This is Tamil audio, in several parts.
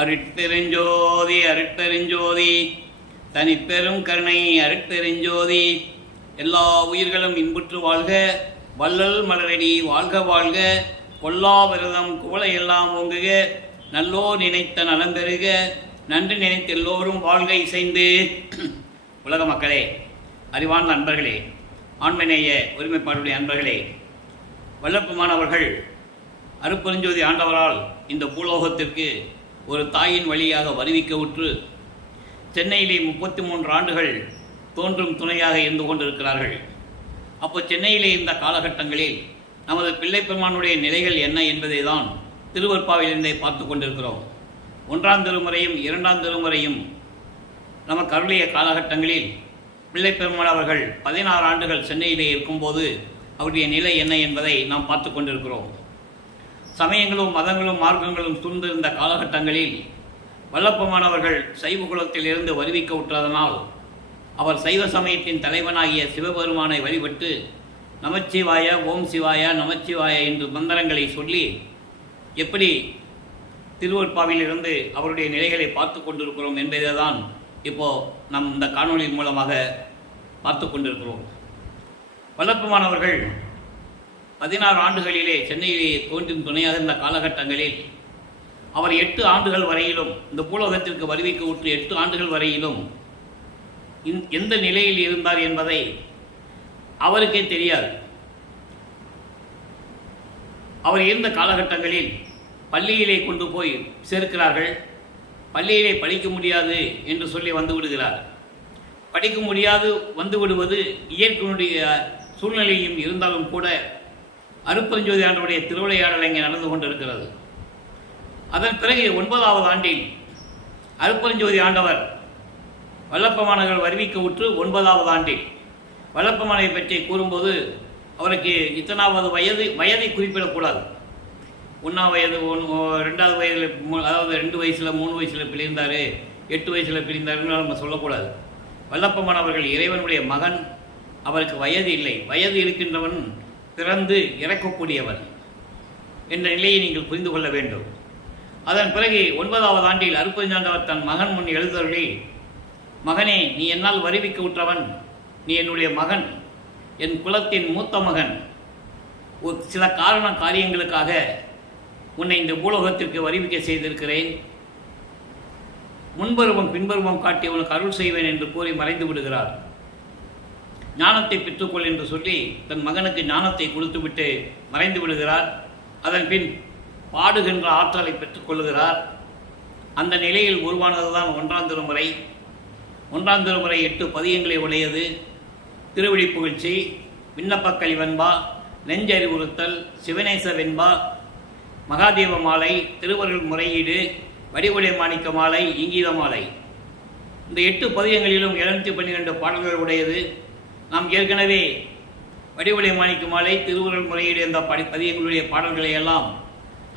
அருட்பெருஞ்சோதி அருட்பெருஞ்சோதி தனிப்பெரும் கருணை அருட்பெருஞ்சோதி. எல்லா உயிர்களும் இன்புற்று வாழ்க, வள்ளல் மலரடி வாழ்க வாழ்க, கொல்லா விரதம் குவளை எல்லாம் ஓங்குக, நல்லோ நினைத்த நலம் பெறுக, நன்றி நினைத்த எல்லோரும் வாழ்க இசைந்து. உலக மக்களே, அறிவார்ந்த அன்பர்களே, ஆண்மநேய ஒருமைப்பாடுடைய அன்பர்களே, வல்லப்பமானவர்கள் அருட்பெருஞ்சோதி ஆண்டவரால் இந்த பூலோகத்திற்கு ஒரு தாயின் வழியாக வருவிக்க உற்று சென்னையிலே 33 ஆண்டுகள் தோன்றும் துணையாக இருந்து கொண்டிருக்கிறார்கள். அப்போ சென்னையிலே இந்த காலகட்டங்களில் நமது பிள்ளைப்பெருமானுடைய நிலைகள் என்ன என்பதை தான் திருவற்பாவிலிருந்தே பார்த்து கொண்டிருக்கிறோம். 1ஆம் திருமுறையும் 2ஆம் திருமுறையும் நமக்கு அருளிய காலகட்டங்களில் பிள்ளைப்பெருமான் அவர்கள் 16 ஆண்டுகள் சென்னையிலே இருக்கும்போது அவருடைய நிலை என்ன என்பதை நாம் பார்த்து கொண்டிருக்கிறோம். சமயங்களும் மதங்களும் மார்க்கங்களும் சூழ்ந்திருந்த காலகட்டங்களில் வல்லப்பமானவர்கள் சைவ குலத்திலிருந்து வருவிக்க உற்றதனால் அவர் சைவ சமயத்தின் தலைவனாகிய சிவபெருமானை வழிபட்டு நமச்சிவாய, ஓம் சிவாய, நமச்சிவாய என்று மந்திரங்களை சொல்லி எப்படி திருவற்பாவிலிருந்து அவருடைய நிலைகளை பார்த்து கொண்டிருக்கிறோம் என்பதை தான் இப்போது நம் இந்த காணொலியின் மூலமாக பார்த்து கொண்டிருக்கிறோம். வல்லப்பமானவர்கள் 16 ஆண்டுகளிலே சென்னையிலே தோன்றும் துணையாக இருந்த காலகட்டங்களில் அவர் 8 ஆண்டுகள் வரையிலும் இந்த பூலோகத்திற்கு வருவிக்க உற்று 8 ஆண்டுகள் வரையிலும் எந்த நிலையில் இருந்தார் என்பதை அவருக்கே தெரியாது. அவர் இருந்த காலகட்டங்களில் பள்ளியிலே கொண்டு போய் சேர்க்கிறார்கள். பள்ளியிலே படிக்க முடியாது என்று சொல்லி வந்து விடுகிறார். படிக்க முடியாது வந்து விடுவது இயற்கையினுடைய சூழ்நிலையும் இருந்தாலும் கூட அருட்பெருஞ்சோதி ஆண்டவருடைய திருவிளையாடல் இங்கே நடந்து கொண்டிருக்கிறது. அதன் பிறகு 9ஆவது ஆண்டில் அருட்பெருஞ்சோதி ஆண்டவர் வல்லப்பமானவர்கள் வருவிக்க உற்று 9ஆவது ஆண்டில் வல்லப்பமானை பற்றி கூறும்போது அவருக்கு இத்தனாவது வயதை குறிப்பிடக்கூடாது. 1ஆம் வயது, 2வது வயதில், அதாவது 2 வயசில், 3 வயசில் பிரிந்தார், 8 வயசில் பிரிந்தாருன்னு நம்ம சொல்லக்கூடாது. வல்லப்பமானவர்கள் இறைவனுடைய மகன், அவருக்கு வயது இல்லை. வயது இருக்கின்றவன் பிறந்து இறக்கக்கூடியவன் என்ற நிலையை நீங்கள் புரிந்து கொள்ள வேண்டும். அதன் பிறகு 9ஆவது ஆண்டில் அருட்பெருஞ்சாண்டவர் தன் மகன் முன் எழுந்தருளி, மகனே, நீ என்னால் வருவிக்க உற்றவன், நீ என்னுடைய மகன், என் குலத்தின் மூத்த மகன். ஒரு சில காரியங்களுக்காக உன்னை இந்த பூலோகத்திற்கு வருவிக்க செய்திருக்கிறேன். முன்பருவம் பின்பருவம் காட்டி உனக்கு அருள் செய்வேன் என்று கூறி மறைந்து விடுகிறார். ஞானத்தை பெற்றுக்கொள் என்று சொல்லி தன் மகனுக்கு ஞானத்தை கொடுத்துவிட்டு மறைந்து விடுகிறார். அதன் பின் பாடுகின்ற ஆற்றலை பெற்றுக்கொள்கிறார். அந்த நிலையில் உருவானதுதான் 1ஆம் திருமுறை. 1ஆம் திருமுறை 8 பதியங்களை உடையது. திருவடி புகழ்ச்சி, விண்ணப்பக்கலி வெண்பா, நெஞ்சறிவுறுத்தல், சிவநேச வெண்பா, மகாதேவ மாலை, திருவருள் முறையீடு, வடிவுடை மாணிக்க மாலை, இங்கீத மாலை. இந்த 8 பதியங்களிலும் 712 பாடல்கள் உடையது. நாம் ஏற்கனவே வடிவுடை மாணிக்க மாலை, திருவுருள் முறையீடு என்ற பதியங்களுடைய பாடல்களை எல்லாம்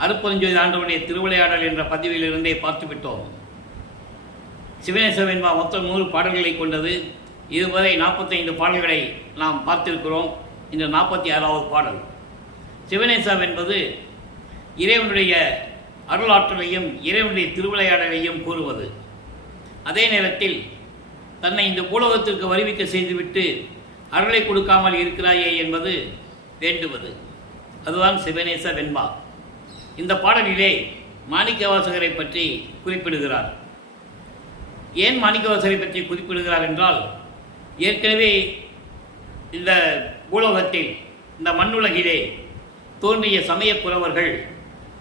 அருட்பெருஞ்சோதி ஆண்டவருடைய திருவிளையாடல் என்ற பதிவிலிருந்தே பார்த்துவிட்டோம். சிவநேச வெண்பா மொத்தம் 100 பாடல்களை கொண்டது. இதுவரை 45 பாடல்களை நாம் பார்த்திருக்கிறோம். இந்த 46வது பாடல். சிவநேசம் என்பது இறைவனுடைய அருளாற்றலையும் இறைவனுடைய திருவிளையாடலையும் கூறுவது. அதே நேரத்தில் தன்னை இந்த பூலோகத்திற்கு வருவிக்க செய்துவிட்டு அருளை கொடுக்காமல் இருக்கிறாயே என்பது வேண்டுவது. அதுதான் சிவநேச வெண்பா. இந்த பாடலிலே மாணிக்கவாசகரை பற்றி குறிப்பிடுகிறார். ஏன் மாணிக்கவாசகரை பற்றி குறிப்பிடுகிறார் என்றால், ஏற்கனவே இந்த பூலோகத்தில், இந்த மண்ணுலகிலே தோன்றிய சமய புலவர்கள்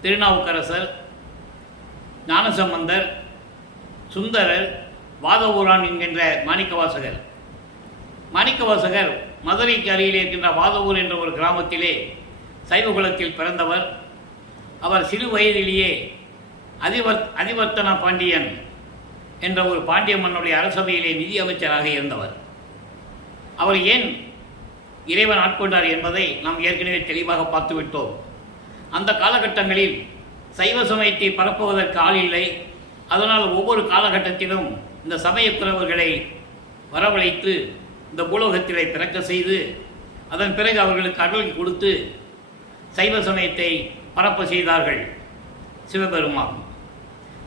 திருநாவுக்கரசர், ஞானசம்பந்தர், சுந்தரர், வாதவூரான் என்கின்ற மாணிக்கவாசகர். மாணிக்கவாசகர் மதுரைக்கு அருகில் இருக்கின்ற வாதவூர் என்ற ஒரு கிராமத்திலே சைவகுலத்தில் பிறந்தவர். அவர் சிறு வயதிலேயே அதிவர்த்தன பாண்டியன் என்ற ஒரு பாண்டிய மன்னுடைய அரசபையிலே நிதி அமைச்சராக இருந்தவர். அவர் ஏன் இறைவன் ஆட்கொண்டார் என்பதை நாம் ஏற்கனவே தெளிவாக பார்த்துவிட்டோம். அந்த காலகட்டங்களில் சைவ சமயத்தை பரப்புவதற்கு ஆள் இல்லை. அதனால் ஒவ்வொரு காலகட்டத்திலும் இந்த சமய புலவர்களை வரவழைத்து இந்த பூலோகத்திலே பிறக்க செய்து அதன் பிறகு அவர்களுக்கு அருள் கொடுத்து சைவ சமயத்தை பரப்ப செய்தார்கள் சிவபெருமான்.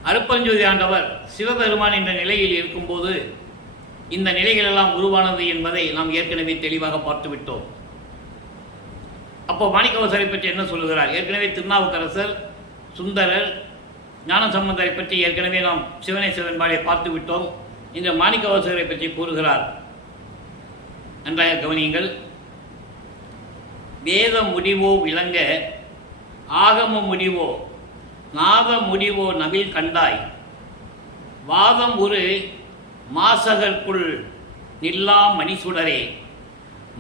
அருட்பெருஞ்சோதி ஆண்டவர் சிவபெருமான் என்ற நிலையில் இருக்கும்போது இந்த நிலைகளெல்லாம் உருவானது என்பதை நாம் ஏற்கனவே தெளிவாக பார்த்துவிட்டோம். அப்போ மாணிக்கவாசகரை பற்றி என்ன சொல்லுகிறார்? ஏற்கனவே திருநாவுக்கரசர், சுந்தரர், ஞானசம்பந்தரை பற்றி ஏற்கனவே நாம் சிவனை சிவன்பாலை பார்த்து விட்டோம். இந்த மாணிக்கவாசகரை பற்றி கூறுகிறார். நன்றாக கவனியுங்கள். வேத முடிவோ விளங்க ஆகம முடிவோ நாத முடிவோ நவில் கண்டாய் வாதம் ஒரு மாசகர்க்குள் நில்லா மணிசுடரே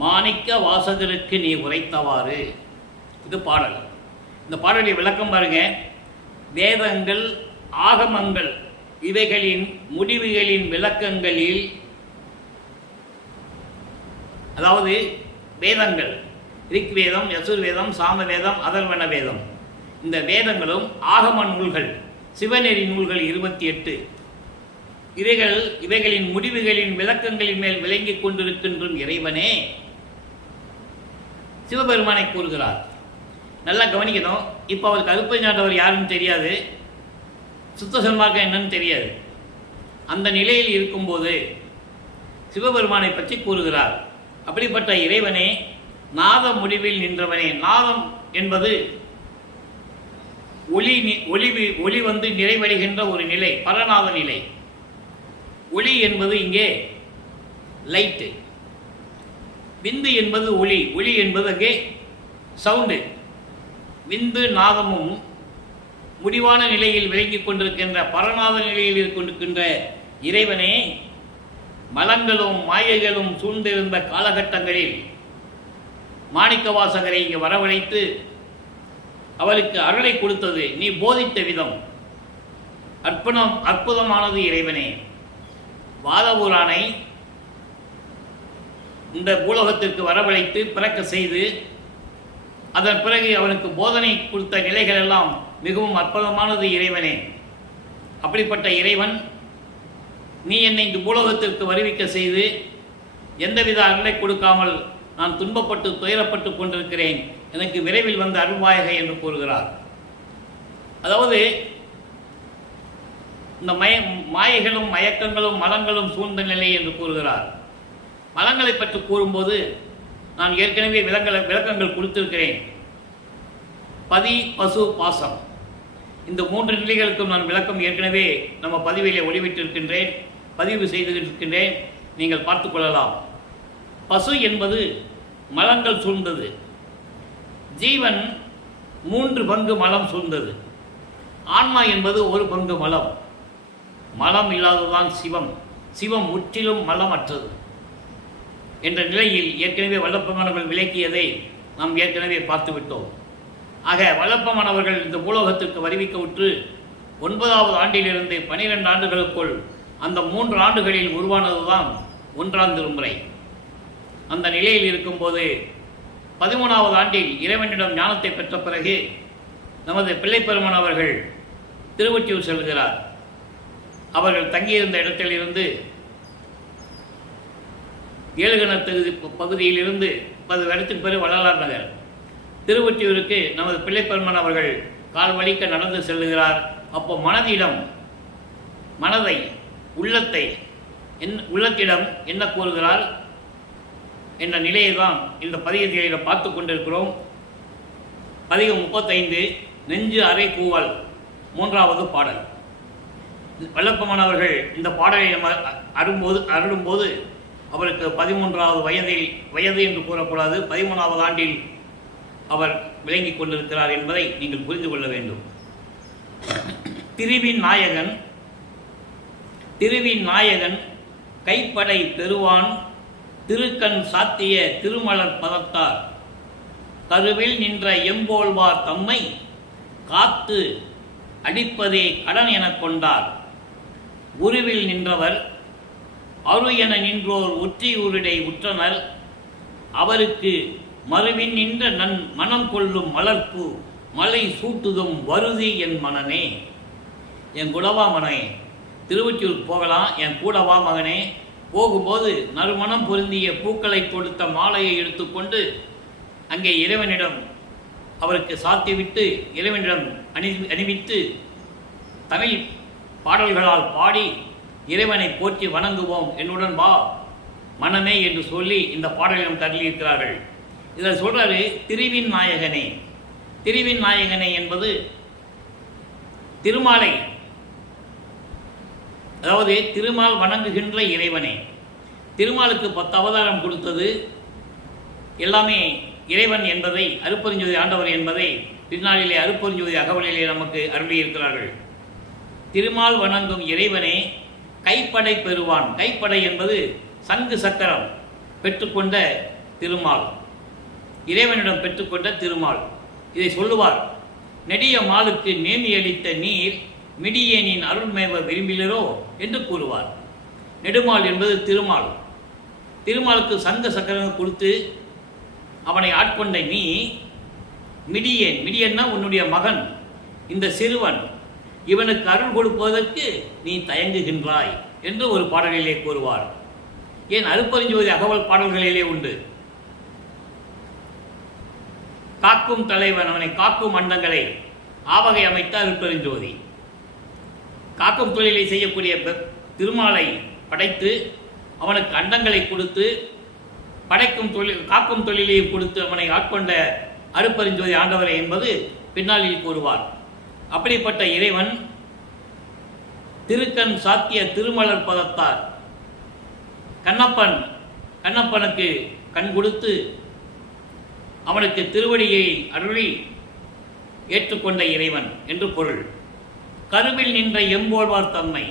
மாணிக்க வாசகருக்கு நீ உரைத்தவாறு. இது பாடல். இந்த பாடலை விளக்கம் பாருங்க. வேதங்கள், ஆகமங்கள் இவைகளின் முடிவுகளின் விளக்கங்களில், அதாவது வேதங்கள் ரிக்வேதம், யசுர்வேதம், சாமவேதம், அதர்வண வேதம், இந்த வேதங்களும் ஆகம நூல்கள், சிவநெறி நூல்கள் 28 இவைகளின் முடிவுகளின் விளக்கங்களின் மேல் விளங்கிக் கொண்டிருக்கின்றும் இறைவனே சிவபெருமானை கூறுகிறார். நல்லா கவனிக்கணும். இப்போ அவருக்கு அருட்பெருஞ்சாண்டவர் யாருன்னு தெரியாது, சுத்த சன்மார்க்கம் என்னன்னு தெரியாது. அந்த நிலையில் இருக்கும்போது சிவபெருமானை பற்றி கூறுகிறார். அப்படிப்பட்ட இறைவனே, நாத முடிவில் நின்றவனே. நாதம் என்பது ஒளி வந்து நிறைவடைகின்ற ஒரு நிலை, பரநாத நிலை. ஒளி என்பது இங்கே லைட்டு, விந்து என்பது ஒளி, ஒளி என்பது அங்கே சவுண்டு. விந்து நாதமும் முடிவான நிலையில் விளங்கிக் கொண்டிருக்கின்ற பரநாத நிலையில் கொண்டிருக்கின்ற இறைவனே, மலங்களும் மாயைகளும் சூழ்ந்திருந்த காலகட்டங்களில் மாணிக்கவாசகரை இங்கே வரவழைத்து அவருக்கு அருளை கொடுத்தது நீ போதித்த விதம் அற்புதமானது இறைவனே. வாதவூரானை இந்த பூலோகத்திற்கு வரவழைத்து பிறக்க செய்து அதன் பிறகு அவனுக்கு போதனை கொடுத்த நிலைகள் எல்லாம் மிகவும் அற்புதமானது இறைவனே. அப்படிப்பட்ட இறைவன், நீ என்னை இந்த பூலோகத்திற்கு வருவிக்க செய்து எந்தவித அருளை கொடுக்காமல் நான் துன்பப்பட்டு துயரப்பட்டு கொண்டிருக்கிறேன், எனக்கு விரைவில் வந்த அருள்வாயக என்று கூறுகிறார். அதாவது இந்த மாயைகளும் மயக்கங்களும் மலங்களும் சூழ்ந்த நிலை என்று கூறுகிறார். மலங்களை பற்றி கூறும்போது நான் ஏற்கனவே விளக்கங்கள் கொடுத்திருக்கிறேன். பதி, பசு, பாசம், இந்த 3 நிலைகளுக்கும் நான் விளக்கம் ஏற்கனவே நம்ம பதிவிலே ஒளிவிட்டிருக்கின்றேன், பதிவு செய்திருக்கின்றேன், நீங்கள் பார்த்து கொள்ளலாம். பசு என்பது மலங்கள் சூழ்ந்தது. ஜீவன் 3 பங்கு மலம் சூழ்ந்தது. ஆன்மா என்பது 1 பங்கு மலம். மலம் இல்லாததுதான் சிவம். சிவம் முற்றிலும் மலமற்றது என்ற நிலையில் ஏற்கனவே வல்லப்பமானவர்கள் விளக்கியதை நாம் ஏற்கனவே பார்த்துவிட்டோம். ஆக வல்லப்பமானவர்கள் இந்த பூலோகத்திற்கு வருவிக்க உற்று 9வது ஆண்டிலிருந்து 12 ஆண்டுகளுக்குள் அந்த 3 ஆண்டுகளில் உருவானதுதான் 1ஆம் திருமுறை. அந்த நிலையில் இருக்கும்போது 13வது ஆண்டில் இறைவனிடம் ஞானத்தை பெற்ற பிறகு நமது பிள்ளைப்பெருமான் அவர்கள் திருவொற்றியூர் செல்கிறார். அவர்கள் தங்கியிருந்த இடத்திலிருந்து 7 கிணத்து பகுதியிலிருந்து 10 வருடத்துக்கு பிறகு வள்ளலார் நகர் திருவொற்றியூருக்கு நமது பிள்ளைப்பெருமான் அவர்கள் கால் வலிக்க நடந்து செல்லுகிறார். அப்போ மனதை உள்ளத்திடம் என்ன கூறுகிறார் என்ற நிலையை தான் இந்த பதிகத்தில் பார்த்து கொண்டிருக்கிறோம். பதிகம் 35 நெஞ்சு அறை கூவல் 3வது பாடல். வல்லப்பமானவர்கள் இந்த பாடலை அருளும்போது அவருக்கு 13வது வயது என்று கூறக்கூடாது, 13வது ஆண்டில் அவர் விளங்கிக் கொண்டிருக்கிறார் என்பதை நீங்கள் புரிந்து கொள்ள வேண்டும். திருவின் நாயகன் கைப்படை பெறுவான் திருக்கண் சாத்திய திருமலர் பதத்தார் கருவில் நின்ற எம்போல்வார் தம்மை காத்து அடிப்பதே கடன் எனக் கொண்டார். உருவில் நின்றவர் அரு என நின்றோர் ஒற்றியூரிடை உற்றனர் அவருக்கு மறுவின் நின்ற மனம் கொள்ளும் மலர்ப்பு மலை சூட்டுதும் வருதி என் மனனே. என் கூடவா மகனே, திருவொற்றியூர் போகலாம், என் கூடவா மகனே. போகும்போது நறுமணம் பொருந்திய பூக்களை கொடுத்த மாலையை எடுத்துக்கொண்டு அங்கே இறைவனிடம் அவருக்கு சாத்திவிட்டு இறைவனிடம் அணிவித்து தமிழ் பாடல்களால் பாடி இறைவனை போற்றி வணங்குவோம், என்னுடன் வா மனமே என்று சொல்லி இந்த பாடலிடம் கருளியிருக்கிறார்கள். இதில் சொல்றாரு திருவின் நாயகனே. திருவின் நாயகனே என்பது திருமாலை, அதாவது திருமால் வணங்குகின்ற இறைவனே. திருமாலுக்கு 10 அவதாரம் கொடுத்தது எல்லாமே இறைவன் என்பதை, அருட்பெருஞ்சோதி ஆண்டவர் என்பதை பின்னாளிலே அருட்பெருஞ்சோதி அகவலிலே நமக்கு அருளியிருக்கிறார்கள். திருமால் வணங்கும் இறைவனே கைப்படை பெறுவான். கைப்படை என்பது சங்கு சக்கரம் பெற்றுக்கொண்ட திருமால், இறைவனிடம் பெற்றுக்கொண்ட திருமால். இதை சொல்லுவார், நெடிய மாலுக்கு நேமி அளித்த நீர் மிடியேனின் அருள்மேவ விரும்பிலரோ என்று கூறுவார். நெடுமால் என்பது திருமால். திருமாலுக்கு சங்க சக்கரம் கொடுத்து அவனை ஆட்கொண்ட நீ மிடியேன், மிடியன்னா உன்னுடைய மகன், இந்த சிறுவன், இவனுக்கு அருள் கொடுப்பதற்கு நீ தயங்குகின்றாய் என்று ஒரு பாடலிலே கூறுவார். ஏன் அருட்பெருஞ்சோதி அகவல் பாடல்களிலே உண்டு. காக்கும் தலைவன், அவனை காக்கும் அண்டங்களை ஆவகை அமைத்த அருட்பெருஞ்சோதி. காக்கும் தொழிலை செய்யக்கூடிய திருமாலை படைத்து அவனுக்கு அண்டங்களை கொடுத்து காக்கும் தொழிலையும் கொடுத்து அவனை ஆட்கொண்ட அருட்பெருஞ்சோதி ஆண்டவரை என்பது பின்னாளில் கூறுவார். அப்படிப்பட்ட இறைவன் திருக்கண் சாத்திய திருமலர் பதத்தார் கண்ணப்பனுக்கு கண் கொடுத்து அவனுக்கு திருவடியை அருளி ஏற்றுக்கொண்ட இறைவன் என்று பொருள். கருவில் நின்ற எம்போழ்வார் தம்மை.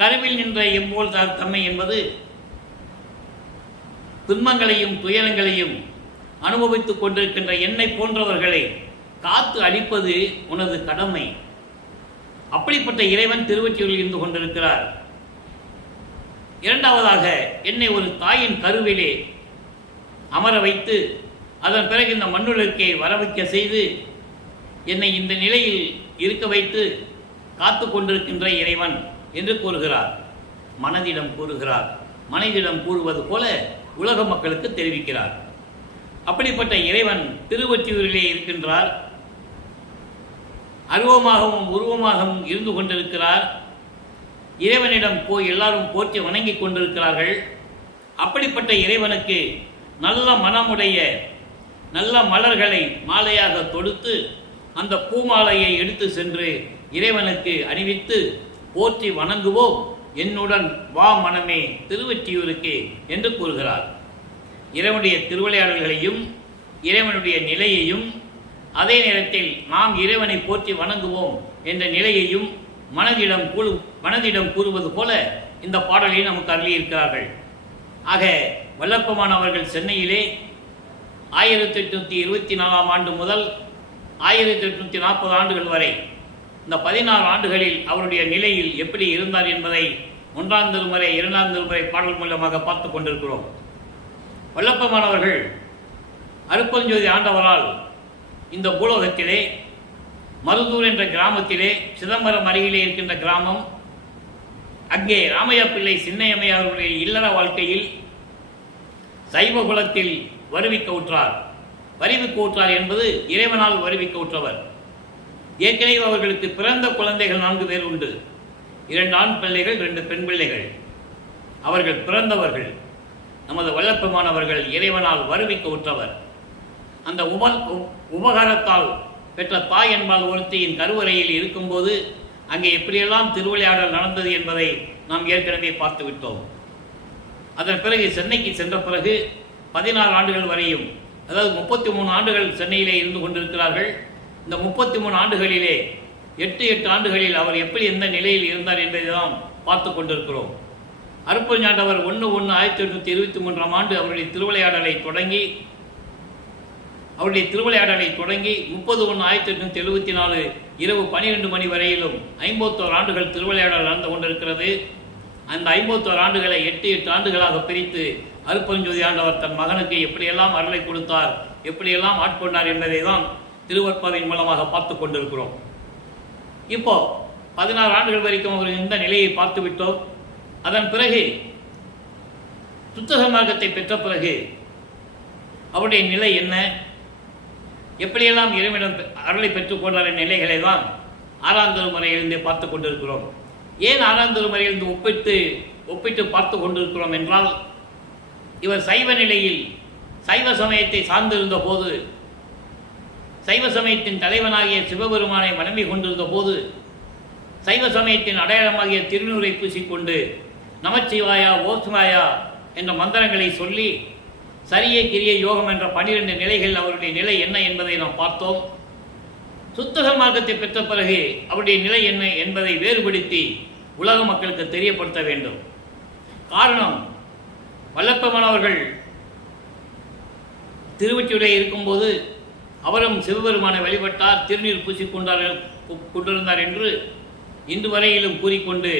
கருவில் நின்ற எம்போழ்வார் தம்மை என்பது துன்பங்களையும் துயரங்களையும் அனுபவித்துக் கொண்டிருக்கின்ற என்னை போன்றவர்களை காத்து அளிப்பது உனது கடமை. அப்படிப்பட்ட இறைவன் திருவொற்றியூரில் இருந்து கொண்டிருக்கிறார். இரண்டாவதாக, என்னை ஒரு தாயின் கருவிலே அமர வைத்து அதன் பிறகு இந்த மண்ணுலகை வரவைக்க செய்து என்னை இந்த நிலையில் இருக்க வைத்து காத்து கொண்டிருக்கின்ற இறைவன் என்று கூறுகிறார். மனதிடம் கூறுகிறார். மனதிடம் கூறுவது போல உலக மக்களுக்கு தெரிவிக்கிறார். அப்படிப்பட்ட இறைவன் திருவொற்றியூரிலே இருக்கின்றார். அருவமாகவும் உருவமாகவும் இருந்து கொண்டிருக்கிறார். இறைவனிடம் போய் எல்லாரும் போற்றி வணங்கி கொண்டிருக்கிறார்கள். அப்படிப்பட்ட இறைவனுக்கு நல்ல மனமுடைய நல்ல மலர்களை மாலையாக தொடுத்து அந்த பூமாலையை எடுத்து சென்று இறைவனுக்கு அணிவித்து போற்றி வணங்குவோம், என்னுடன் வா மனமே திருவொற்றியூருக்கு என்று கூறுகிறார். இறைவனுடைய திருவிளையாடல்களையும் இறைவனுடைய நிலையையும் அதே நேரத்தில் நாம் இறைவனை போற்றி வணங்குவோம் என்ற நிலையையும் மனதிடம் கூறுவது போல இந்த பாடலை நமக்கு அருளியிருக்கிறார்கள். ஆக வல்லப்பமான் அவர்கள் சென்னையிலே 1824 ஆண்டு முதல் 1840 ஆண்டுகள் வரை இந்த 16 ஆண்டுகளில் அவருடைய நிலையில் எப்படி இருந்தார் என்பதை 1ஆம் திருமுறை 2ஆம் திருமுறை பாடல் மூலமாக பார்த்து கொண்டிருக்கிறோம். வல்லப்பமான் அவர்கள் அருட்பெருஞ்சோதி ஆண்டவரால் இந்த பூலோகத்திலே மருதூர் என்ற கிராமத்திலே, சிதம்பரம் அருகிலே இருக்கின்ற கிராமம், அங்கே ராமையா பிள்ளை சின்னையம்மை அவர்களுடைய இல்லற வாழ்க்கையில் சைவ குலத்தில் வருவிக்க உற்றார். வருவிக்க உற்றார் என்பது இறைவனால் வருவிக்க உற்றவர். ஏற்கனவே அவர்களுக்கு பிறந்த குழந்தைகள் 4 பேர் உண்டு. 2 ஆண் பிள்ளைகள், 2 பெண் பிள்ளைகள். அவர்கள் பிறந்தவர்கள். நமது வல்லப்பமானவர்கள் இறைவனால் வருவிக்க உற்றவர். அந்த உபகாரத்தால் பெற்ற தாய் என்பால் ஒருத்தியின் கருவறையில் இருக்கும்போது அங்கே எப்படியெல்லாம் திருவிளையாடல் நடந்தது என்பதை நாம் ஏற்கனவே பார்த்து விட்டோம். அதன் பிறகு சென்னைக்கு சென்ற பிறகு 16 ஆண்டுகள் வரையும், அதாவது 33 ஆண்டுகள் சென்னையிலே இருந்து கொண்டிருக்கிறார்கள். இந்த 33 ஆண்டுகளிலே 8 ஆண்டுகளில் அவர் எப்படி எந்த நிலையில் இருந்தார் என்பதை தான் பார்த்து கொண்டிருக்கிறோம். அருட்பெருஞ்சாண்டவர் 1/1/1823 ஆண்டு அவருடைய திருவிளையாடலை தொடங்கி 30/1/1874 இரவு 12 மணி வரையிலும் 51 ஆண்டுகள் திருவிளையாடல் நடந்து கொண்டிருக்கிறது. அந்த 51 ஆண்டுகளை 8 ஆண்டுகளாக பிரித்து அருட்பெருஞ்சோதி ஆண்டவர் தன் மகனுக்கு எப்படியெல்லாம் அருளை கொடுத்தார், எப்படியெல்லாம் ஆட்கொண்டார் என்பதை தான் திருவற்பாவின் மூலமாக பார்த்து கொண்டிருக்கிறோம். இப்போ 16 ஆண்டுகள் வரைக்கும் அவர் இந்த நிலையை பார்த்து விட்டோம். அதன் பிறகு சுத்த மார்க்கத்தை பெற்ற பிறகு அவருடைய நிலை என்ன, எப்படியெல்லாம் இறைவனிடம் அருளை பெற்றுக்கொண்டார் நிலைகளை தான் ஆறாம் திருமுறையிலிருந்து பார்த்து கொண்டிருக்கிறோம். ஏன் ஆறாம் திருமுறையிலிருந்து ஒப்பிட்டு பார்த்து கொண்டிருக்கிறோம் என்றால், இவர் சைவ நிலையில் சைவ சமயத்தை சார்ந்திருந்த போது, சைவ சமயத்தின் தலைவனாகிய சிவபெருமானை வணங்கி கொண்டிருந்த போது, சைவ சமயத்தின் அடையாளமாகிய திருநூரை பூசிக்கொண்டு நமச்சிவாயா ஓசுமாயா என்ற மந்திரங்களை சொல்லி சரியை கிரிய யோகம் என்ற 12 நிலைகள் அவருடைய நிலை என்ன என்பதை நாம் பார்த்தோம். சுத்த சன்மார்க்கத்தை பெற்ற பிறகு அவருடைய நிலை என்ன என்பதை வேறுபடுத்தி உலக மக்களுக்கு தெரியப்படுத்த வேண்டும். காரணம், வல்லப்பெருமான் அவர்கள் திருவொற்றியூரில் இருக்கும்போது அவரும் சிவபெருமானை வழிபட்டார், திருநீர் கொண்டிருந்தார் என்று இன்று வரையிலும் கூறிக்கொண்டு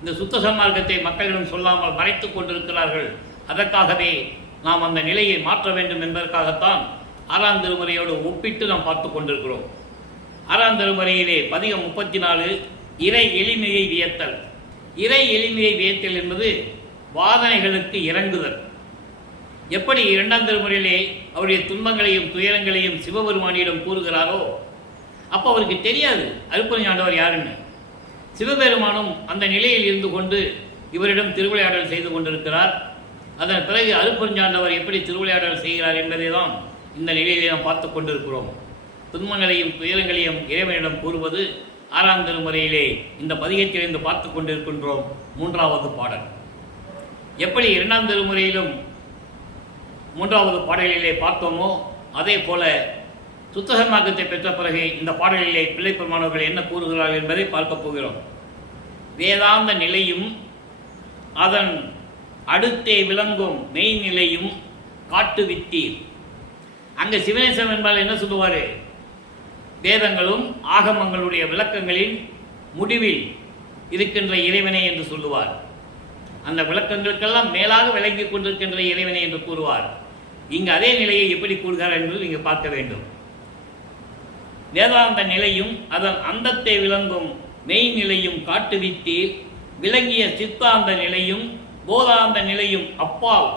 இந்த சுத்த சன்மார்க்கத்தை மக்களிடம் சொல்லாமல் மறைத்து கொண்டிருக்கிறார்கள். அதற்காகவே நாம் அந்த நிலையை மாற்ற வேண்டும் என்பதற்காகத்தான் ஆறாம் திருமுறையோடு ஒப்பிட்டு நாம் பார்த்து கொண்டிருக்கிறோம். ஆறாம் திருமுறையிலே பதிகம் 34 இறை எளிமையை வியத்தல். இறை எளிமையை வியத்தல் என்பது வாதனைகளுக்கு இறங்குதல். எப்படி 2ஆம் திருமுறையிலே அவருடைய துன்பங்களையும் துயரங்களையும் சிவபெருமானியிடம் கூறுகிறாரோ, அப்போ அவருக்கு தெரியாது அருட்பெருஞ்சாண்டவர் யாருன்னு. சிவபெருமானும் அந்த நிலையில் இருந்து கொண்டு இவரிடம் திருவிளையாடல் செய்து கொண்டிருக்கிறார். அதன் பிறகு அருட்பெருஞ்சாண்டவர் எப்படி திருவிளையாடல் செய்கிறார் என்பதை தான் இந்த நிலையிலே நாம் பார்த்து கொண்டிருக்கிறோம். துன்பங்களையும் துயரங்களையும் இறைவனிடம் கூறுவது ஆறாம் திருமுறையிலே இந்த பதிகத்திலிருந்து பார்த்து கொண்டிருக்கின்றோம். 3வது பாடல் எப்படி 2ஆம் திருமுறையிலும் 3வது பாடலிலே பார்த்தோமோ, அதே போல சுத்த சன்மார்க்கத்தை பெற்ற பிறகு இந்த பாடலிலே பிள்ளைப்பெருமானவர்கள் என்ன கூறுகிறார்கள் என்பதை பார்க்க போகிறோம். வேதாந்த நிலையும் அதன் அடுத்தே விளங்கும் மெய்நிலையும் காட்டுவித்தீர். அங்கே சிவநேசம் என்பால் என்ன சொல்லுவார்? வேதங்களும் ஆகமங்களுடைய விளக்கங்களின் முடிவில் இருக்கின்ற இறைவனை என்று சொல்லுவார். அந்த விளக்கங்களுக்கெல்லாம் மேலாக விளங்கி கொண்டிருக்கின்ற இறைவனை என்று கூறுவார். இங்கு அதே நிலையை எப்படி கூறுகிறார் என்று இங்கு பார்க்க வேண்டும். வேதாந்த நிலையும் அதன் அந்தத்தை விளங்கும் மெய்நிலையும் காட்டுவித்தீர். விளங்கிய சித்தாந்த நிலையும் போதாந்த நிலையும் அப்பால்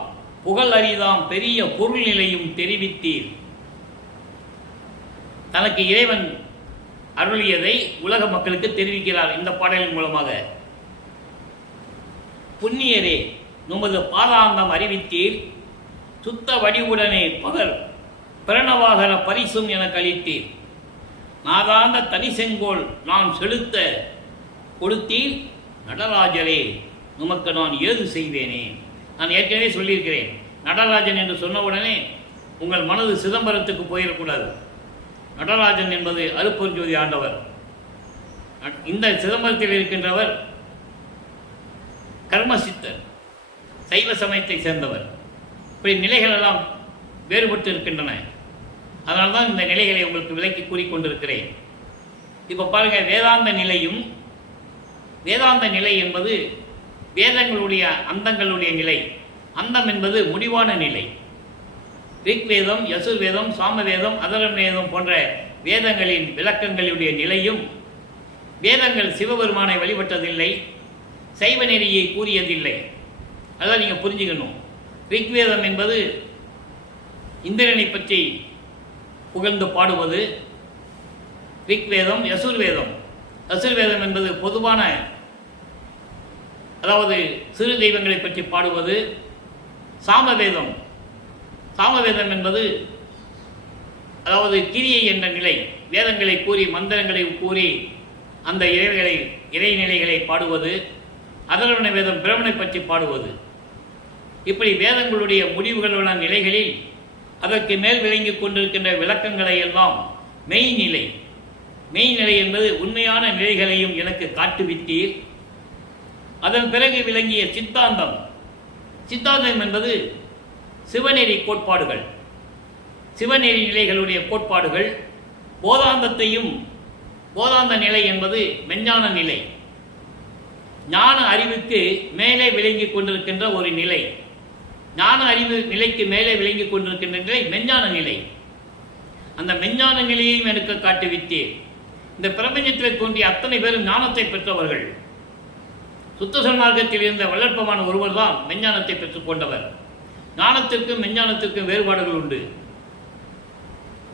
புகழ் அறிதாம் பெரிய பொருள் நிலையும் தெரிவித்தீர். தனக்கு இறைவன் அருளியதை உலக மக்களுக்கு தெரிவிக்கிறார் இந்த பாடலின் மூலமாக. புண்ணியரே, நுமது பாதாந்தம் அறிவித்தீர். சுத்த வடிவுடனே பகர் பிரணவாகர பரிசும் என கழித்தீர். நாதாந்த தனி செங்கோல் நான் செலுத்த கொடுத்தீர். நடராஜரே, உமக்கு நான் ஏது செய்வேனே. நான் ஏற்கனவே சொல்லியிருக்கிறேன், நடராஜன் என்று சொன்னவுடனே உங்கள் மனது சிதம்பரத்துக்கு போயிடக்கூடாது. நடராஜன் என்பது அருட்பெருஞ்சோதி ஆண்டவர். இந்த சிதம்பரத்தில் இருக்கின்றவர் கர்மசித்தர், சைவ சமயத்தை சேர்ந்தவர். இப்படி நிலைகள் எல்லாம் வேறுபட்டு இருக்கின்றன. அதனால தான் இந்த நிலைகளை உங்களுக்கு விளக்கி கூறிக்கொண்டிருக்கிறேன். இப்போ பாருங்கள், வேதாந்த நிலை என்பது வேதங்களுடைய அந்தங்களுடைய நிலை. அந்தம் என்பது முடிவான நிலை. ரிக்வேதம், யசுர்வேதம், சாமவேதம், அதர்வவேதம் போன்ற வேதங்களின் விளக்கங்களுடைய நிலையும், வேதங்கள் சிவபெருமானை வழிபட்டதில்லை, சைவ நெறியை கூறியதில்லை. அதான் நீங்கள் புரிஞ்சுக்கணும். ரிக்வேதம் என்பது இந்திரனை பற்றி புகழ்ந்து பாடுவது ரிக்வேதம். யசுர்வேதம் என்பது பொதுவான, அதாவது சிறு தெய்வங்களை பற்றி பாடுவது சாமவேதம். சாமவேதம் என்பது அதாவது கிரியை என்ற நிலை, வேதங்களை கூறி மந்திரங்களை கூறி அந்த இறைநிலைகளை பாடுவது. அதர்வண வேதம் பிரம்மனை பற்றி பாடுவது. இப்படி வேதங்களுடைய முடிவுகளுள்ள நிலைகளில் அதற்கு மேல் விளங்கி கொண்டிருக்கின்ற விளக்கங்களை எல்லாம் மெய்நிலை என்பது உண்மையான நிலைகளையும் எனக்கு காட்டுவித்தீர். அதன் பிறகு விளங்கிய சித்தாந்தம் என்பது சிவநெறி கோட்பாடுகள், சிவநெறி நிலைகளுடைய கோட்பாடுகள். போதாந்த நிலை என்பது மெஞ்ஞான நிலை, ஞான அறிவுக்கு மேலே விளங்கி கொண்டிருக்கின்ற ஒரு நிலை. ஞான அறிவு நிலைக்கு மேலே விளங்கி கொண்டிருக்கின்ற நிலை மெஞ்ஞான நிலை. அந்த மெஞ்ஞான நிலையையும் எனக்கு காட்டுவித்தீர். இந்த பிரபஞ்சத்தில் தோன்றிய அத்தனை பேரும் ஞானத்தை பெற்றவர்கள். சுத்த சன்மார்க்கத்தில் இருந்த வல்லற்பமான ஒருவர் தான் மெஞ்ஞானத்தை பெற்றுக்கொண்டவர். ஞானத்திற்கும் மெஞ்ஞானத்திற்கும் வேறுபாடுகள் உண்டு.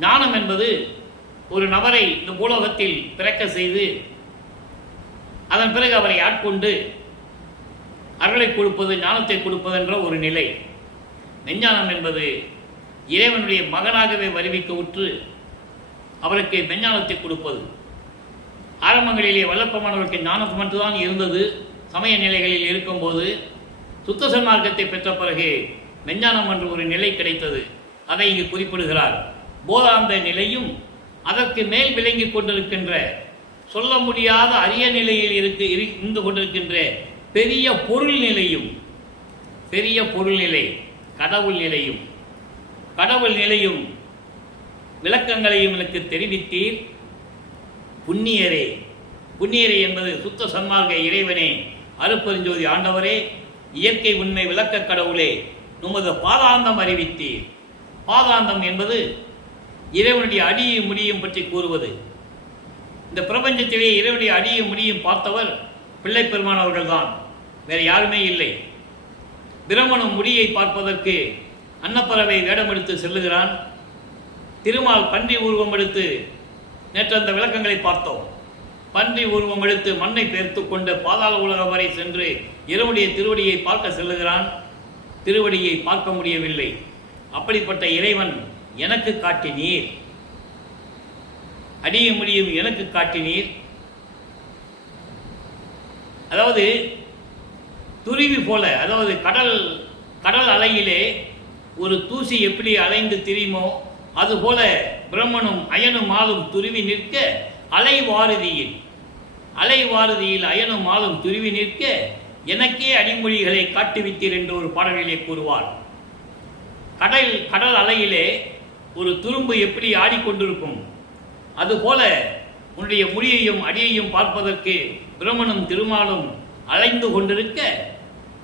ஞானம் என்பது ஒரு நபரை இந்த பூலோகத்தில் பிறக்க செய்து அதன் பிறகு அவரை ஆட்கொண்டு அருளை கொடுப்பது, ஞானத்தை கொடுப்பது என்ற ஒரு நிலை. மெஞ்ஞானம் என்பது இறைவனுடைய மகனாகவே வருவிக்க உற்று அவருக்கு மெஞ்ஞானத்தை கொடுப்பது. ஆரம்பங்களிலே வல்லப்பமானவருக்கு ஞானம் மட்டும்தான் இருந்தது. சமய நிலைகளில் இருக்கும்போது சுத்த சன்மார்க்கத்தை பெற்ற பிறகு மெஞ்ஞானம் என்ற ஒரு நிலை கிடைத்தது. அதை இங்கு குறிப்பிடுகிறார். போதாந்த நிலையும் அதற்கு மேல் விளங்கி கொண்டிருக்கின்ற, சொல்ல முடியாத அரிய நிலையில் இருந்து கொண்டிருக்கின்ற பெரிய பொருள் நிலையும், பெரிய பொருள் நிலை கடவுள் நிலையும், கடவுள் நிலையும் விளக்கங்களையும் எனக்கு தெரிவித்தீர். புண்ணியரே, புண்ணியரே என்பது சுத்த சன்மார்க்க இறைவனே, அருட்பெருஞ்சோதி ஆண்டவரே, இயற்கை உண்மை விளக்க கடவுளே, உமது பாதாந்தம் அறிவித்தீர். பாதாந்தம் என்பது இறைவனுடைய அடியும் முடியும் பற்றி கூறுவது. இந்த பிரபஞ்சத்திலே இறைவனுடைய அடியும் முடியும் பார்த்தவர் பிள்ளை பெருமான் அவர்கள்தான், வேறு யாருமே இல்லை. பிரமனும் முடியை பார்ப்பதற்கு அன்னப்பறவை வேடம் எடுத்து செல்லுகிறான். திருமால் பன்றி உருவம் எடுத்து, நேற்று அந்த விளக்கங்களை பார்த்தோம், பன்றி உருவம் எடுத்து மண்ணை பெயர்த்து கொண்டு பாதாள உலகம் வரை சென்று இறைவனுடைய திருவடியை பார்க்க செல்லுகிறான். திருவடியை பார்க்க முடியவில்லை. அப்படிப்பட்ட இறைவன் எனக்கு காட்டினீர், அடிய முடியும் எனக்கு காட்டினீர். அதாவது துருவி போல, அதாவது கடல் அலையிலே ஒரு தூசி எப்படி அலைந்து திரியுமோ அதுபோல பிரம்மனும் அயனும் ஆளும் துருவி நிற்க, அலைவாரதியில் அயனும் ஆளும் துருவி நிற்க எனக்கே அடிமொழிகளை காட்டுவித்தீர் என்று ஒரு பாடலிலே கூறுவார். கடல் அலையிலே ஒரு துரும்பு எப்படி ஆடிக்கொண்டிருக்கும் அதுபோல உன்னுடைய முடியையும் அடியையும் பார்ப்பதற்கு பிரம்மனும் திருமாலும் அலைந்து கொண்டிருக்க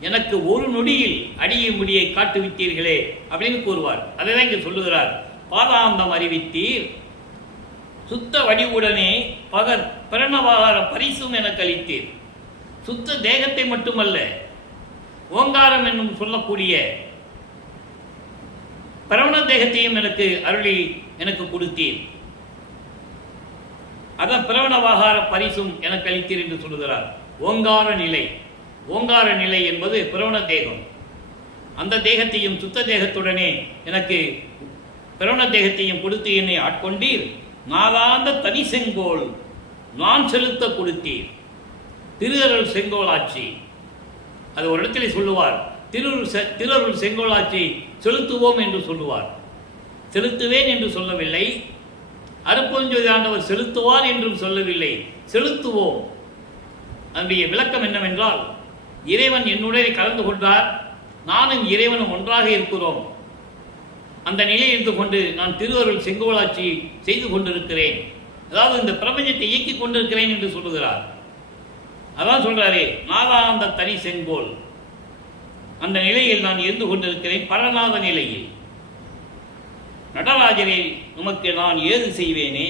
எனக்கு ஒரு நொடியில் அடியை முடியை காட்டுவித்தீர்களே அப்படின்னு கூறுவார். அதை தான் இங்கே சொல்லுகிறார். பாதாந்தம் அறிவித்தீர், சுத்த வடிவுடனே பிரணவாகார பரிசும் எனக்கு அளித்தீர். சுத்த தேகத்தை மட்டுமல்ல, ஓங்காரம் என்னும் சொல்லக்கூடிய பிரணவ தேகத்தையும் எனக்கு அருளி எனக்கு கொடுத்தீர். அதான் பிரணவாகார பரிசும் எனக்கு அளித்தீர் என்று சொல்லுகிறார். ஓங்கார நிலை, ஓங்கார நிலை என்பது பிரணவ தேகம். அந்த தேகத்தையும் சுத்த தேகத்துடனே எனக்கு பிரணவ தேகத்தையும் கொடுத்து என்னை ஆட்கொண்டீர். நாதாந்த தனி செங்கோல் நான் செலுத்த கொடுத்தீர். திருஅருள் செங்கோலாட்சி, அது ஒரு இடத்திலே சொல்லுவார். திருஅருள் செங்கோலாட்சி செலுத்துவோம் என்று சொல்லுவார். செலுத்துவேன் என்று சொல்லவில்லை. அருட்பெருஞ்சோதி ஆண்டவர் செலுத்துவார் என்றும் சொல்லவில்லை, செலுத்துவோம். அதனுடைய விளக்கம் என்னவென்றால், இறைவன் என்னுடைய கலந்து கொண்டார், நானும் இறைவனும் ஒன்றாக இருக்கிறோம். அந்த நிலையில் இருந்து கொண்டு நான் திருவருள் செங்கோலாட்சி செய்து கொண்டிருக்கிறேன். அதாவது இந்த பிரபஞ்சத்தை இயக்கிக் கொண்டிருக்கிறேன் என்று சொல்லுகிறார். அதான் சொல்றாரே, நாதாந்த தனி செங்கோல், அந்த நிலையில் நான் இருந்து கொண்டிருக்கிறேன், பரநாத நிலையில். நடராஜரை உமக்கு நான் ஏது செய்வேனே.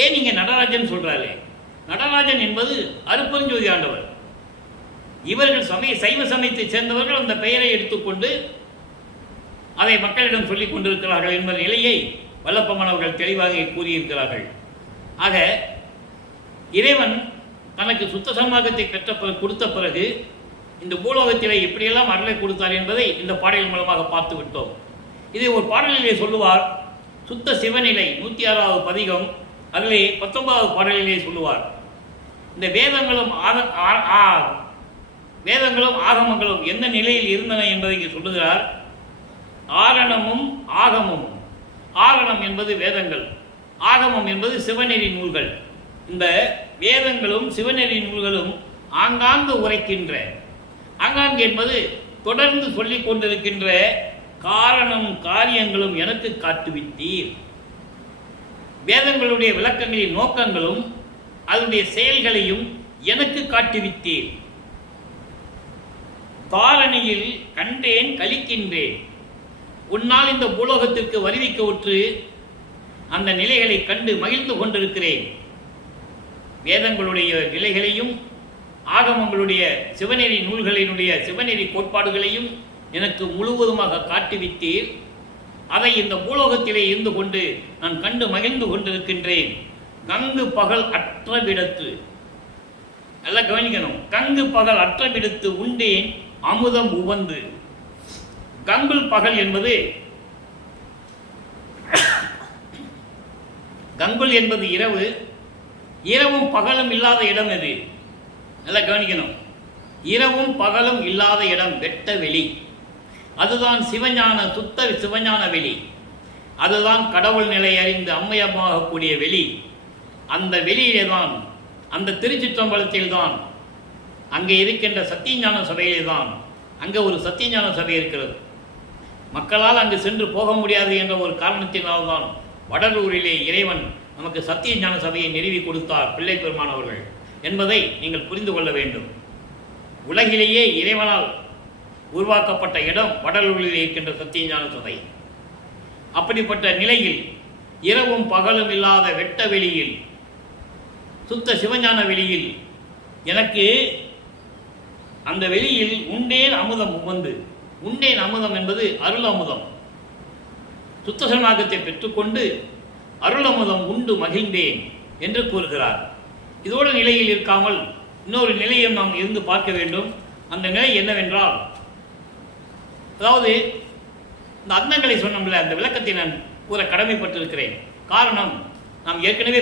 ஏன் நீங்க நடராஜன் சொல்றாரு? நடராஜன் என்பது அருட்பெருஞ்சோதி ஆண்டவர். இவர்கள் சைவ சமயத்தை சேர்ந்தவர்கள் அந்த பெயரை எடுத்துக்கொண்டு அதை மக்களிடம் சொல்லிக் கொண்டிருக்கிறார்கள் என்ற நிலையை வல்லப்பமானவர்கள் தெளிவாக கூறியிருக்கிறார்கள். ஆக இறைவன் தனக்கு சுத்த சன்மார்க்கத்தை கொடுத்த பிறகு இந்த பூலோகத்திலே எப்படியெல்லாம் அருளை கொடுத்தார் என்பதை இந்த பாடலின் மூலமாக பார்த்து விட்டோம். இதை ஒரு பாடலிலே சொல்லுவார். சுத்த சிவநிலை 106வது பதிகம், அதிலே 19வது பாடலிலே சொல்லுவார். இந்த வேதங்களும் ஆகமங்களும் எந்த நிலையில் இருந்தன என்பதை இங்கே சொல்லுகிறார். ஆரணமும் ஆகமும். ஆரணம் என்பது வேதங்கள், ஆகமம் என்பது சிவநெறி நூல்கள். இந்த வேதங்களும் சிவநெறி நூல்களும் ஆங்காங்கு உரைக்கின்ற, ஆங்காங்கு என்பது தொடர்ந்து சொல்லிக் கொண்டிருக்கின்ற காரணம் காரியங்களும் எனக்கு காட்டுவித்தீர். வேதங்களுடைய விளக்கங்களின் நோக்கங்களும் அதனுடைய செயல்களையும் எனக்கு காட்டுவித்தீர். தாரணியில் கண்டேன் கலிக்கின்றேன். உன்னால் இந்த பூலோகத்திற்கு வருவிக்க உற்று அந்த நிலைகளை கண்டு மகிழ்ந்து கொண்டிருக்கிறேன். வேதங்களுடைய நிலைகளையும் ஆகமங்களுடைய சிவநெறி நூல்களினுடைய சிவநெறி கோட்பாடுகளையும் எனக்கு முழுவதுமாக காட்டுவித்தீர். அதை இந்த பூலோகத்திலே இருந்து கொண்டு நான் கண்டு மகிழ்ந்து கொண்டிருக்கின்றேன். கங்கு பகல் அற்ற விடத்து. நல்லா கவனிக்கணும். கங்கு பகல் அற்றமிடுத்து உண்டேன் அமுதம் உவந்து. கங்குல் பகல் என்பது கங்குல் என்பது இரவு. இரவும் பகலும் இல்லாத இடம் எது? நல்லா கவனிக்கணும். இரவும் பகலும் இல்லாத இடம் வெட்ட வெளி. அதுதான் சிவஞான சுத்த சிவஞான வெளி. அதுதான் கடவுள் நிலை அறிந்து அம்மையமாகக்கூடிய வெளி. அந்த வெளியிலே தான், அந்த திருச்சிற்றம்பலத்தில் தான், அங்கே இருக்கின்ற சத்தியஞான சபையிலே தான், அங்கே ஒரு சத்தியஞான சபை இருக்கிறது. மக்களால் அங்கு சென்று போக முடியாது என்ற ஒரு காரணத்தினால்தான் வடலூரிலே இறைவன் நமக்கு சத்தியஞான சபையை நிறுவி கொடுத்தார் பிள்ளை பெருமானவர்கள் என்பதை நீங்கள் புரிந்து கொள்ள வேண்டும். உலகிலேயே இறைவனால் உருவாக்கப்பட்ட இடம் வடலூரில் இருக்கின்ற சத்தியஞான சபை. அப்படிப்பட்ட நிலையில் இரவும் பகலும் இல்லாத வெட்ட வெளியில், சுத்த சிவஞான வெளியில், எனக்கு அந்த வெளியில் உண்டேன் அமுதம் உவந்து. உண்டேன் அமுதம் என்பது அருள் அமுதம். சுத்த சன்மார்க்கத்தை பெற்றுக்கொண்டு அருள் அமுதம் உண்டு மகிழ்ந்தேன் என்று கூறுகிறார். இதோட நிலையில் இருக்காமல் இன்னொரு நிலையும் நாம் இருந்து பார்க்க வேண்டும். அந்த நிலை என்னவென்றால், அதாவது இந்த அன்னங்களை சொன்னோம்ல, அந்த விளக்கத்தை நான் கூற கடமைப்பட்டிருக்கிறேன். காரணம், நாம் ஏற்கனவே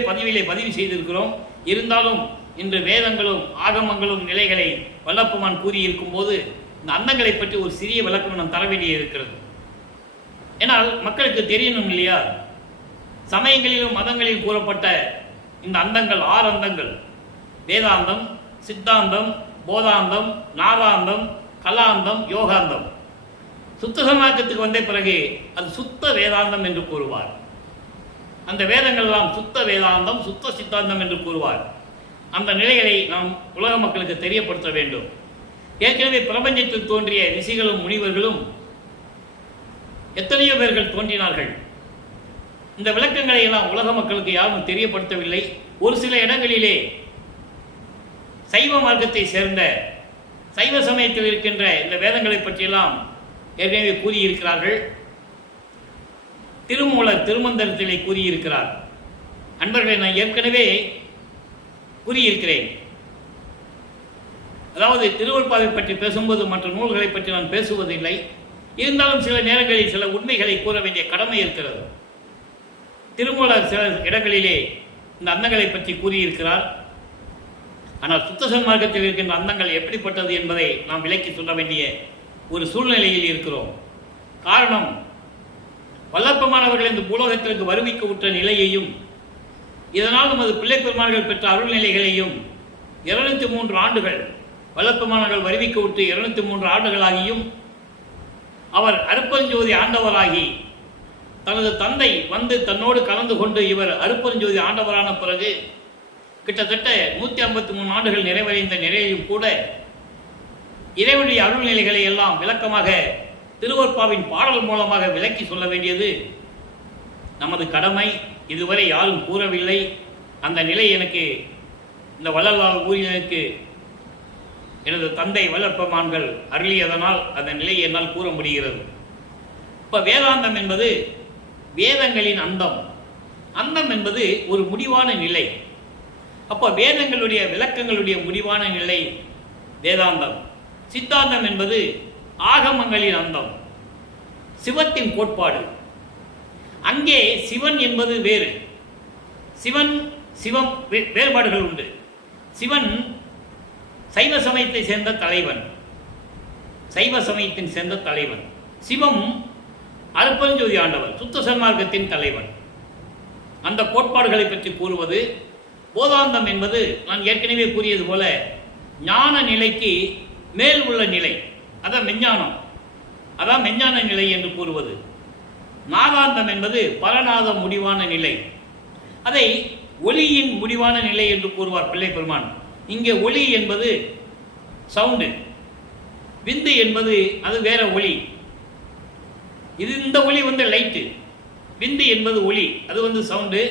பதிவு செய்திருக்கிறோம். இருந்தாலும் இன்று வேதங்களும் ஆகமங்களும் நிலைகளை வல்லப்பமான் கூறியிருக்கும் போது இந்த அன்னங்களை பற்றி ஒரு சிறிய விளக்கம் நாம் தர வேண்டிய இருக்கிறது. ஏன்னால் மக்களுக்கு தெரியணும் இல்லையா? சமயங்களிலும் மதங்களிலும் கூறப்பட்ட இந்த அந்தங்கள் 6 அந்தங்கள்: வேதாந்தம், சித்தாந்தம், போதாந்தம், நாதாந்தம், கலாந்தம், யோகாந்தம். சுத்த சன்மார்க்கத்துக்கு வந்த பிறகு அது சுத்த வேதாந்தம் என்று கூறுவார். அந்த வேதங்கள் எல்லாம் சுத்த வேதாந்தம், சுத்த சித்தாந்தம் என்று கூறுவார். அந்த நிலைகளை நாம் உலக மக்களுக்கு தெரியப்படுத்த வேண்டும். ஏற்கனவே பிரபஞ்சத்தில் தோன்றிய ரிஷிகளும் முனிவர்களும் எத்தனையோ பேர்கள் தோன்றினார்கள். இந்த விளக்கங்களை எல்லாம் உலக மக்களுக்கு யாரும் தெரியப்படுத்தவில்லை. ஒரு சில இடங்களிலே சைவ மார்க்கத்தை சேர்ந்த சைவ சமயத்தில் இருக்கின்ற இந்த வேதங்களை பற்றியெல்லாம் ஏற்கனவே கூறியிருக்கிறார்கள். திருமூலர் திருமந்திரத்திலே கூறியிருக்கிறார். அன்பர்களை நான் ஏற்கனவே கூறியிருக்கிறேன். அதாவது திருவருட்பாவை பற்றி பேசும்போது மற்ற நூல்களை பற்றி நான் பேசுவதில்லை. இருந்தாலும் சில நேரங்களில் சில உண்மைகளை கூற வேண்டிய கடமை இருக்கிறது. திருமூலர் சில இடங்களிலே இந்த அந்தங்களை பற்றி கூறியிருக்கிறார். ஆனால் சுத்த சன்மார்க்கத்தில் இருக்கின்ற அந்தங்கள் எப்படிப்பட்டது என்பதை நாம் விளக்கி சொல்ல வேண்டிய ஒரு சூழ்நிலையில் இருக்கிறோம். காரணம், வல்லப்பமானவர்கள் இந்த பூலோகத்திற்கு வருவிக்க உற்ற நிலையையும், இதனால் நமது பிள்ளை பெருமான்கள் பெற்ற அருள்நிலைகளையும் 203 ஆண்டுகள் வல்லப்பமானவர்கள் வருவிக்க விட்டு 203 ஆண்டுகளாகியும் அவர் அருப்பெருஞ்சோதி ஆண்டவராகி தனது தந்தை வந்து தன்னோடு கலந்து கொண்டு இவர் அருப்பெருஞ்சோதி ஆண்டவரான பிறகு கிட்டத்தட்ட 153 ஆண்டுகள் நிறைவடைந்த நிலையிலும் கூட இறைவனுடைய அருள்நிலைகளை எல்லாம் விளக்கமாக திருவருட்பாவின் பாடல் மூலமாக விளக்கி சொல்ல வேண்டியது நமது கடமை. இதுவரை யாரும் கூறவில்லை. அந்த நிலை எனக்கு இந்த வள்ளலார் ஊரினருக்கு எனது தந்தை வல்லற்பமான்கள் அருளியதனால் அந்த நிலையை என்னால் கூற முடிகிறது. இப்போ வேதாந்தம் என்பது வேதங்களின் அந்தம். அந்தம் என்பது ஒரு முடிவான நிலை. அப்போ வேதங்களுடைய விளக்கங்களுடைய முடிவான நிலை வேதாந்தம். சித்தாந்தம் என்பது ஆகமங்களின் அந்தம், சிவத்தின் கோட்பாடு. அங்கே சிவன் என்பது வேறு. சிவம் வேறுபாடுகள் உண்டு. சிவன் சைவ சமயத்தை சேர்ந்த தலைவன், சைவ சமயத்தின் சேர்ந்த தலைவன். சிவம் அருப்பெருஞ்சோதி ஆண்டவர், சுத்த சன்மார்க்கத்தின் தலைவன். அந்த கோட்பாடுகளை பற்றி கூறுவது. போதாந்தம் என்பது நான் ஏற்கனவே கூறியது போல ஞான நிலைக்கு மேல் உள்ள நிலை, அதான் மெஞ்ஞானம், அதான் மெஞ்ஞான நிலை என்று கூறுவது. நாதாந்தம் என்பது பரநாத முடிவான நிலை, அதை ஒளியின் முடிவான நிலை என்று கூறுவார் பிள்ளை பெருமான். இங்கே ஒளி என்பது சவுண்டு, விந்து என்பது அது வேற ஒளி. இந்த ஒளி லைட்டு, விந்து என்பது ஒளி, அது சவுண்டு.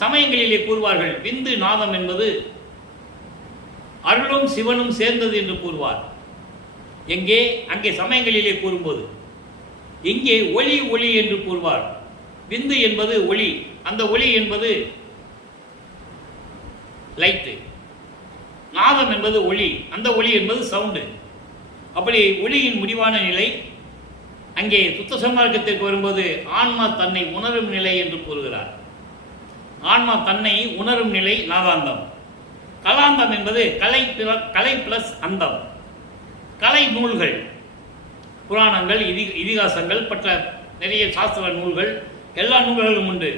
சமயங்களிலே கூறுவார்கள் விந்து நாதம் என்பது அருளும் சிவனும் சேர்ந்தது என்று கூறுவார். எங்கே? அங்கே சமயங்களிலே கூறும்போது இங்கே ஒளி ஒளி என்று கூறுவார். விந்து என்பது ஒளி, அந்த ஒளி என்பது லைட்டு. நாதம் என்பது ஒளி, அந்த ஒளி என்பது சவுண்டு. அப்படி ஒளியின் முடிவான நிலை அங்கே சுத்த சன்மார்க்கத்திற்கு வரும்போது ஆன்மா தன்னை உணரும் நிலை என்று கூறுகிறார். ஆன்மா தன்னை உணரும் நிலை நாதாந்தம். கலாந்தம் என்பது கலை பிளஸ் அந்தம். கலை நூல்கள், புராணங்கள், இதிகாசங்கள், பற்ற நிறைய சாஸ்திர நூல்கள், எல்லா நூல்களும் உண்டு.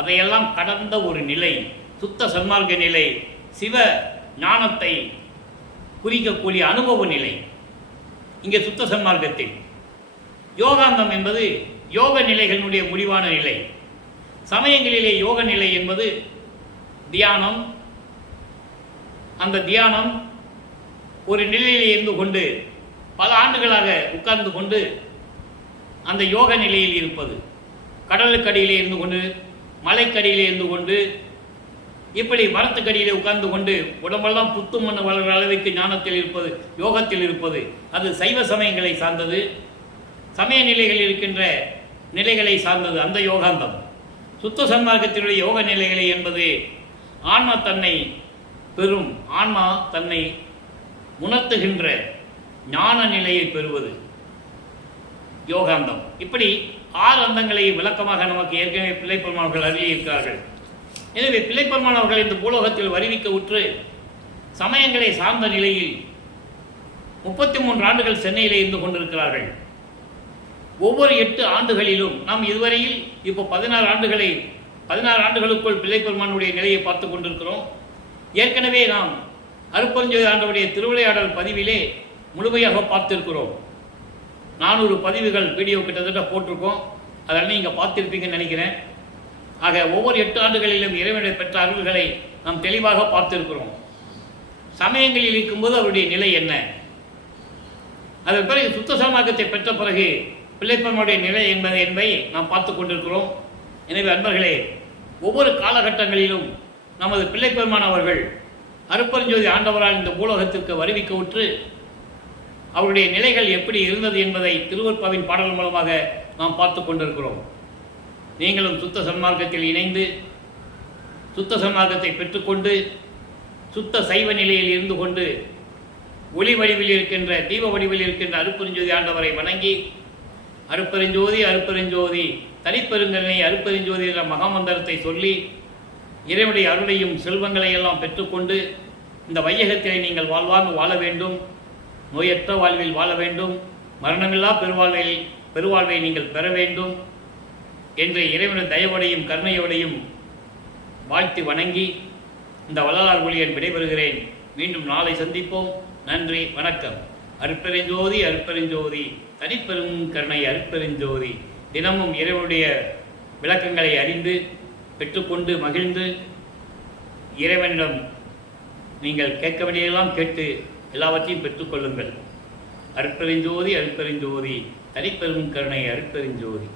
அதையெல்லாம் கடந்த ஒரு நிலை, சுத்த சன்மார்க்க நிலை, சிவ ஞானத்தை குறிக்கக்கூடிய அனுபவ நிலை இங்கே சுத்த சன்மார்க்கத்தில். யோகாந்தம் என்பது யோக நிலைகளுடைய முடிவான நிலை. சமயங்களிலே யோக நிலை என்பது தியானம். அந்த தியானம் ஒரு நிலையிலே இருந்து கொண்டு பல ஆண்டுகளாக உட்கார்ந்து கொண்டு அந்த யோக நிலையில் இருப்பது. கடலுக்கடியிலே இருந்து கொண்டு, மலைக்கடியிலே இருந்து கொண்டு, இப்படி மரத்துக்கடியிலே உட்கார்ந்து கொண்டு உடம்பெல்லாம் புத்து மண்ணு வளர்கிற அளவுக்கு ஞானத்தில் இருப்பது, யோகத்தில் இருப்பது, அது சைவ சமயங்களை சார்ந்தது. சமய நிலைகளில் இருக்கின்ற நிலைகளை சார்ந்தது அந்த யோகாந்தம். சுத்த சன்மார்க்கத்தினுடைய யோக நிலைகளை என்பது ஆன்மா தன்னை பெறும், ஆன்மா தன்னை உணர்த்துகின்ற ஞான நிலையை பெறுவது யோகாந்தம். இப்படி 6 அந்தங்களை விளக்கமாக நமக்கு ஏற்கனவே பிள்ளைப்பெருமானவர்கள் அருளியிருக்கிறார்கள். எனவே பிள்ளைப்பெருமானவர்கள் இந்த பூலோகத்தில் வருவிக்க உற்று சமயங்களை சார்ந்த நிலையில் 33 ஆண்டுகள் சென்னையிலே இருந்து கொண்டிருக்கிறார்கள். ஒவ்வொரு 8 ஆண்டுகளிலும் நாம் இதுவரையில் இப்போ 16 ஆண்டுகளுக்குள் பிள்ளைப்பெருமானுடைய நிலையை பார்த்து கொண்டிருக்கிறோம். ஏற்கனவே நாம் அருட்பெருஞ்சோதி ஆண்டவருடைய திருவிளையாடல் பதிவிலே முழுமையாக பார்த்திருக்கிறோம். 400 பதிவுகள் வீடியோ கிட்டத்தட்ட போட்டிருக்கோம். அதெல்லாம் நீங்கள் பார்த்திருப்பீங்கன்னு நினைக்கிறேன். ஆக ஒவ்வொரு 8 ஆண்டுகளிலும் இறைவனை பெற்ற அருள்களை நாம் தெளிவாக பார்த்திருக்கிறோம். சமயங்களில் இருக்கும்போது அவருடைய நிலை என்ன, அதன் பிறகு சுத்த சன்மார்க்கத்தை பெற்ற பிறகு பிள்ளைப்பெருமானுடைய நிலை என்பதை நாம் பார்த்து கொண்டிருக்கிறோம். எனவே அன்பர்களே, ஒவ்வொரு காலகட்டங்களிலும் நமது பிள்ளைப்பெருமான் அவர்கள் அருட்பெருஞ்சோதி ஆண்டவரால் இந்த பூலோகத்திற்கு வருவிக்க உற்று அவருடைய நிலைகள் எப்படி இருந்தது என்பதை திருவருட்பாவின் பாடல் மூலமாக நாம் பார்த்து கொண்டிருக்கிறோம். நீங்களும் சுத்த சன்மார்க்கத்தில் இணைந்து சுத்த சன்மார்க்கத்தை பெற்றுக்கொண்டு சுத்த சைவ நிலையில் இருந்து கொண்டு ஒளி வடிவில் இருக்கின்ற, தீப வடிவில் இருக்கின்ற அருட்பெருஞ்சோதி ஆண்டவரை வணங்கி அருட்பெருஞ்சோதி அருட்பெருஞ்சோதி தனிப்பெருங்கருணை அருட்பெருஞ்சோதி என்ற மகாமந்திரத்தை சொல்லி இறைவனுடைய அருளையும் செல்வங்களை எல்லாம் பெற்றுக்கொண்டு இந்த வையகத்திலே நீங்கள் வாழ்வாங்க வாழ வேண்டும், நோயற்ற வாழ்வில் வாழ வேண்டும், மரணமில்லா பெருவாழ்வை நீங்கள் பெற வேண்டும் என்று இறைவனுடைய தயவோடையும் கருணையோடையும் வாழ்த்தி வணங்கி இந்த வள்ளலார் ஊழியன் விடைபெறுகிறேன். மீண்டும் நாளை சந்திப்போம். நன்றி, வணக்கம். அருட்பெருஞ்சோதி அருட்பெருஞ்சோதி தனிப்பெரும் கருணை அருட்பெருஞ்சோதி. தினமும் இறைவனுடைய விளக்கங்களை அறிந்து பெற்றுக்கொண்டு மகிழ்ந்து இறைவனிடம் நீங்கள் கேட்க வேண்டியதெல்லாம் கேட்டு எல்லாவற்றையும் பெற்றுக்கொள்ளுங்கள். அருட்பெருஞ்சோதி அருட்பெருஞ்சோதி தனிப்பெரும் கருணை அருட்பெருஞ்சோதி.